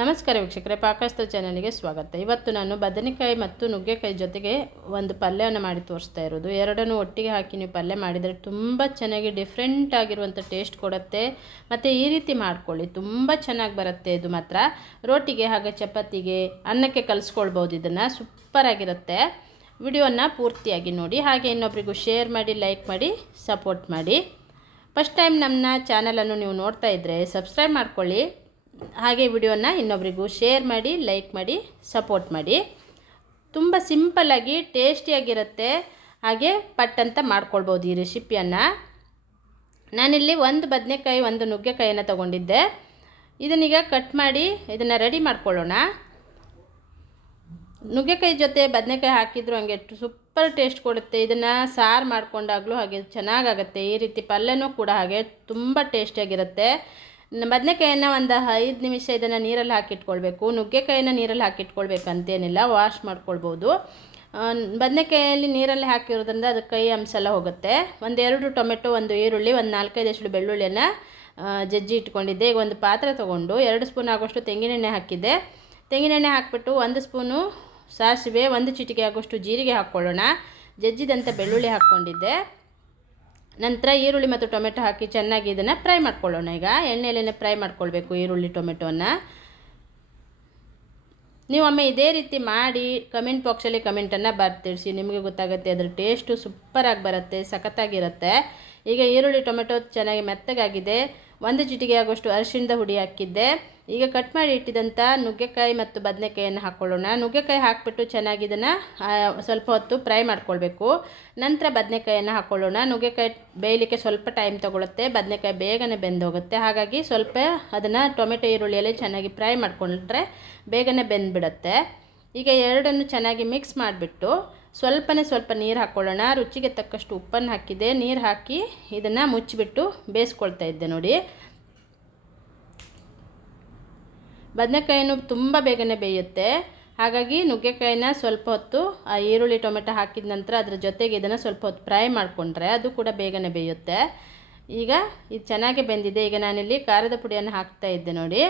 ನಮಸ್ಕಾರ ವೀಕ್ಷಕರೇ, ಪಾಕಸ್ಥ ಚಾನಲ್ಗೆ ಸ್ವಾಗತ. ಇವತ್ತು ನಾನು ಬದನೆಕಾಯಿ ಮತ್ತು ನುಗ್ಗೆಕಾಯಿ ಜೊತೆಗೆ ಒಂದು ಪಲ್ಯವನ್ನು ಮಾಡಿ ತೋರಿಸ್ತಾ ಇರೋದು. ಎರಡನ್ನೂ ಒಟ್ಟಿಗೆ ಹಾಕಿ ನೀವು ಪಲ್ಯ ಮಾಡಿದರೆ ತುಂಬ ಚೆನ್ನಾಗಿ ಡಿಫ್ರೆಂಟ್ ಆಗಿರುವಂಥ ಟೇಸ್ಟ್ ಕೊಡುತ್ತೆ. ಮತ್ತು ಈ ರೀತಿ ಮಾಡ್ಕೊಳ್ಳಿ, ತುಂಬ ಚೆನ್ನಾಗಿ ಬರುತ್ತೆ. ಇದು ಮಾತ್ರ ರೋಟಿಗೆ ಹಾಗೆ ಚಪಾತಿಗೆ ಅನ್ನಕ್ಕೆ ಕಲಿಸ್ಕೊಳ್ಬೋದು. ಇದನ್ನು ಸೂಪರಾಗಿರುತ್ತೆ. ವಿಡಿಯೋನ ಪೂರ್ತಿಯಾಗಿ ನೋಡಿ, ಹಾಗೆ ಇನ್ನೊಬ್ರಿಗೂ ಶೇರ್ ಮಾಡಿ, ಲೈಕ್ ಮಾಡಿ, ಸಪೋರ್ಟ್ ಮಾಡಿ. ಫಸ್ಟ್ ಟೈಮ್ ನಮ್ಮ ಚಾನಲನ್ನು ನೀವು ನೋಡ್ತಾ ಇದ್ದರೆ ಸಬ್ಸ್ಕ್ರೈಬ್ ಮಾಡ್ಕೊಳ್ಳಿ. ಹಾಗೆ ವಿಡಿಯೋನ ಇನ್ನೊಬ್ರಿಗೂ ಶೇರ್ ಮಾಡಿ, ಲೈಕ್ ಮಾಡಿ, ಸಪೋರ್ಟ್ ಮಾಡಿ. ತುಂಬ ಸಿಂಪಲ್ಲಾಗಿ ಟೇಸ್ಟಿಯಾಗಿರುತ್ತೆ. ಹಾಗೆ ಪಟ್ಟಂತ ಮಾಡ್ಕೊಳ್ಬೋದು ಈ ರೆಸಿಪಿಯನ್ನು. ನಾನಿಲ್ಲಿ ಒಂದು ಬದನೆಕಾಯಿ ಒಂದು ನುಗ್ಗೆಕಾಯಿಯನ್ನು ತೊಗೊಂಡಿದ್ದೆ. ಇದನ್ನೀಗ ಕಟ್ ಮಾಡಿ ಇದನ್ನು ರೆಡಿ ಮಾಡ್ಕೊಳ್ಳೋಣ. ನುಗ್ಗೆಕಾಯಿ ಜೊತೆ ಬದನೆಕಾಯಿ ಹಾಕಿದ್ರು ಹಂಗೆ ಸೂಪರ್ ಟೇಸ್ಟ್ ಕೊಡುತ್ತೆ. ಇದನ್ನು ಸಾರು ಮಾಡ್ಕೊಂಡಾಗಲೂ ಹಾಗೆ ಚೆನ್ನಾಗಾಗುತ್ತೆ. ಈ ರೀತಿ ಪಲ್ಯನೂ ಕೂಡ ಹಾಗೆ ತುಂಬ ಟೇಸ್ಟಿಯಾಗಿರುತ್ತೆ. ಬದನೆಕಾಯನ್ನು ಒಂದು 5 ನಿಮಿಷ ಇದನ್ನು ನೀರಲ್ಲಿ ಹಾಕಿಟ್ಕೊಳ್ಬೇಕು. ನುಗ್ಗೆಕಾಯಿನ ನೀರಲ್ಲಿ ಹಾಕಿಟ್ಕೊಳ್ಬೇಕಂತೇನಿಲ್ಲ, ವಾಶ್ ಮಾಡ್ಕೊಳ್ಬೋದು. ಬದನೆಕಾಯಲ್ಲಿ ನೀರಲ್ಲಿ ಹಾಕಿರೋದ್ರಿಂದ ಅದಕ್ಕೆ ಕೈ ಅಂಶ ಎಲ್ಲ ಹೋಗುತ್ತೆ. 2 ಟೊಮೆಟೊ, 1 ಈರುಳ್ಳಿ, 4-5 ಎಸಳು ಬೆಳ್ಳುಳ್ಳಿಯನ್ನು ಜಜ್ಜಿ ಇಟ್ಕೊಂಡಿದ್ದೆ. ಈಗ ಒಂದು ಪಾತ್ರೆ ತೊಗೊಂಡು 2 ಸ್ಪೂನ್ ಆಗೋಷ್ಟು ತೆಂಗಿನೆಣ್ಣೆ ಹಾಕಿದ್ದೆ. ತೆಂಗಿನೆಣ್ಣೆ ಹಾಕಿಬಿಟ್ಟು 1 ಸ್ಪೂನು ಸಾಸಿವೆ, 1 ಚಿಟಿಕೆ ಆಗೋಷ್ಟು ಜೀರಿಗೆ ಹಾಕ್ಕೊಳ್ಳೋಣ. ಜಜ್ಜಿದಂಥ ಬೆಳ್ಳುಳ್ಳಿ ಹಾಕ್ಕೊಂಡಿದ್ದೆ. ನಂತರ ಈರುಳ್ಳಿ ಮತ್ತು ಟೊಮೆಟೊ ಹಾಕಿ ಚೆನ್ನಾಗಿ ಇದನ್ನು ಫ್ರೈ ಮಾಡ್ಕೊಳ್ಳೋಣ. ಈಗ ಎಣ್ಣೆಯಲ್ಲೇ ಫ್ರೈ ಮಾಡ್ಕೊಳ್ಬೇಕು ಈರುಳ್ಳಿ ಟೊಮೆಟೊವನ್ನು. ನೀವು ಒಮ್ಮೆ ಇದೇ ರೀತಿ ಮಾಡಿ ಕಮೆಂಟ್ ಬಾಕ್ಸಲ್ಲಿ ಕಮೆಂಟನ್ನು ಬರ್ತಿಳಿಸಿ, ನಿಮಗೆ ಗೊತ್ತಾಗುತ್ತೆ. ಅದರ ಟೇಸ್ಟು ಸೂಪರಾಗಿ ಬರುತ್ತೆ, ಸಖತ್ತಾಗಿರುತ್ತೆ. ಈಗ ಈರುಳ್ಳಿ ಟೊಮೆಟೊ ಚೆನ್ನಾಗಿ ಮೆತ್ತಗಾಗಿದೆ. 1 ಚಿಟಿಕೆ ಆಗೋಷ್ಟು ಅರಿಶಿಣದ ಹುಡಿ ಹಾಕಿದ್ದೆ. ಈಗ ಕಟ್ ಮಾಡಿ ಇಟ್ಟಿದ್ದಂಥ ನುಗ್ಗೆಕಾಯಿ ಮತ್ತು ಬದನೆಕಾಯಿಯನ್ನು ಹಾಕ್ಕೊಳ್ಳೋಣ. ನುಗ್ಗೆಕಾಯಿ ಹಾಕಿಬಿಟ್ಟು ಚೆನ್ನಾಗಿ ಇದನ್ನು ಸ್ವಲ್ಪ ಹೊತ್ತು ಫ್ರೈ ಮಾಡ್ಕೊಳ್ಬೇಕು. ನಂತರ ಬದನೆಕಾಯಿಯನ್ನು ಹಾಕ್ಕೊಳ್ಳೋಣ. ನುಗ್ಗೆಕಾಯಿ ಬೇಯಲಿಕ್ಕೆ ಸ್ವಲ್ಪ ಟೈಮ್ ತೊಗೊಳುತ್ತೆ, ಬದನೆಕಾಯಿ ಬೇಗನೆ ಬೆಂದೋಗುತ್ತೆ. ಹಾಗಾಗಿ ಸ್ವಲ್ಪ ಅದನ್ನು ಟೊಮೆಟೊ ಈರುಳ್ಳಿಯಲ್ಲಿ ಚೆನ್ನಾಗಿ ಫ್ರೈ ಮಾಡ್ಕೊಂಡ್ರೆ ಬೇಗನೆ ಬೆಂದುಬಿಡುತ್ತೆ. ಈಗ ಎರಡನ್ನು ಚೆನ್ನಾಗಿ ಮಿಕ್ಸ್ ಮಾಡಿಬಿಟ್ಟು ಸ್ವಲ್ಪ ನೀರು ಹಾಕ್ಕೊಳ್ಳೋಣ. ರುಚಿಗೆ ತಕ್ಕಷ್ಟು ಉಪ್ಪನ್ನು ಹಾಕಿದೆ. ನೀರು ಹಾಕಿ ಇದನ್ನು ಮುಚ್ಚಿಬಿಟ್ಟು ಬೇಯಿಸ್ಕೊಳ್ತಾ ಇದ್ದೆ ನೋಡಿ. ಬದನೆಕಾಯಿನೂ ತುಂಬ ಬೇಗನೆ ಬೇಯುತ್ತೆ. ಹಾಗಾಗಿ ನುಗ್ಗೆಕಾಯಿನ ಸ್ವಲ್ಪ ಹೊತ್ತು ಆ ಈರುಳ್ಳಿ ಟೊಮೆಟೊ ಹಾಕಿದ ನಂತರ ಅದರ ಜೊತೆಗೆ ಇದನ್ನು ಸ್ವಲ್ಪ ಹೊತ್ತು ಫ್ರೈ ಮಾಡಿಕೊಂಡ್ರೆ ಅದು ಕೂಡ ಬೇಗನೆ ಬೇಯುತ್ತೆ. ಈಗ ಇದು ಚೆನ್ನಾಗಿ ಬೆಂದಿದೆ. ಈಗ ನಾನಿಲ್ಲಿ ಖಾರದ ಪುಡಿಯನ್ನು ಹಾಕ್ತಾ ಇದ್ದೆ ನೋಡಿ.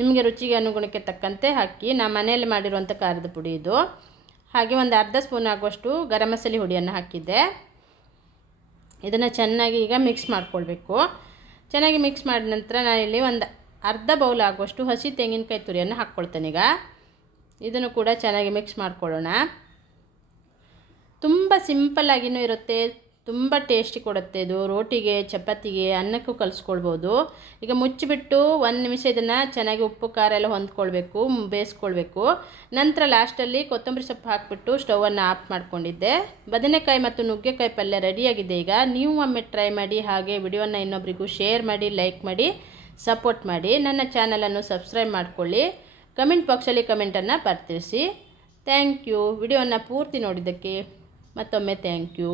ನಿಮಗೆ ರುಚಿಗೆ ಅನುಗುಣಕ್ಕೆ ತಕ್ಕಂತೆ ಹಾಕಿ. ನಾನು ಮನೆಯಲ್ಲಿ ಮಾಡಿರುವಂಥ ಖಾರದ ಪುಡಿ ಇದು. ಹಾಗೆ ಒಂದು ಅರ್ಧ ಸ್ಪೂನ್ ಆಗುವಷ್ಟು ಗರಂ ಮಸಾಲೆ ಹುಡಿಯನ್ನು ಹಾಕಿದ್ದೆ. ಇದನ್ನು ಚೆನ್ನಾಗಿ ಈಗ ಮಿಕ್ಸ್ ಮಾಡ್ಕೊಳ್ಬೇಕು. ಚೆನ್ನಾಗಿ ಮಿಕ್ಸ್ ಮಾಡಿದ ನಂತರ ನಾನಿಲ್ಲಿ ಒಂದು ಅರ್ಧ ಬೌಲ್ ಆಗುವಷ್ಟು ಹಸಿ ತೆಂಗಿನಕಾಯಿ ತುರಿಯನ್ನು ಹಾಕ್ಕೊಳ್ತೇನೆ. ಈಗ ಇದನ್ನು ಕೂಡ ಚೆನ್ನಾಗಿ ಮಿಕ್ಸ್ ಮಾಡ್ಕೊಳ್ಳೋಣ. ತುಂಬ ಸಿಂಪಲ್ಲಾಗಿಯೂ ಇರುತ್ತೆ, ತುಂಬ ಟೇಸ್ಟಿ ಕೊಡುತ್ತೆ. ಇದು ರೋಟಿಗೆ, ಚಪಾತಿಗೆ, ಅನ್ನಕ್ಕೂ ಕಲಿಸ್ಕೊಳ್ಬೋದು. ಈಗ ಮುಚ್ಚಿಬಿಟ್ಟು 1 ನಿಮಿಷ ಇದನ್ನು ಚೆನ್ನಾಗಿ ಉಪ್ಪು ಖಾರ ಎಲ್ಲ ಹೊಂದ್ಕೊಳ್ಬೇಕು, ಬೇಯಿಸ್ಕೊಳ್ಬೇಕು. ನಂತರ ಲಾಸ್ಟಲ್ಲಿ ಕೊತ್ತಂಬರಿ ಸೊಪ್ಪು ಹಾಕಿಬಿಟ್ಟು ಸ್ಟವನ್ನು ಆಫ್ ಮಾಡ್ಕೊಂಡಿದ್ದೆ. ಬದನೆಕಾಯಿ ಮತ್ತು ನುಗ್ಗೆಕಾಯಿ ಪಲ್ಯ ರೆಡಿಯಾಗಿದೆ. ಈಗ ನೀವು ಒಮ್ಮೆ ಟ್ರೈ ಮಾಡಿ. ಹಾಗೆ ವಿಡಿಯೋನ ಇನ್ನೊಬ್ರಿಗೂ ಶೇರ್ ಮಾಡಿ, ಲೈಕ್ ಮಾಡಿ, ಸಪೋರ್ಟ್ ಮಾಡಿ. ನನ್ನ ಚಾನಲನ್ನು ಸಬ್ಸ್ಕ್ರೈಬ್ ಮಾಡ್ಕೊಳ್ಳಿ. ಕಮೆಂಟ್ ಬಾಕ್ಸಲ್ಲಿ ಕಮೆಂಟನ್ನು ಬರ್ತಿಳಿಸಿ. Thank you. ವಿಡಿಯೋನ ಪೂರ್ತಿ ನೋಡಿದ್ದಕ್ಕೆ ಮತ್ತೊಮ್ಮೆ ಥ್ಯಾಂಕ್ ಯು.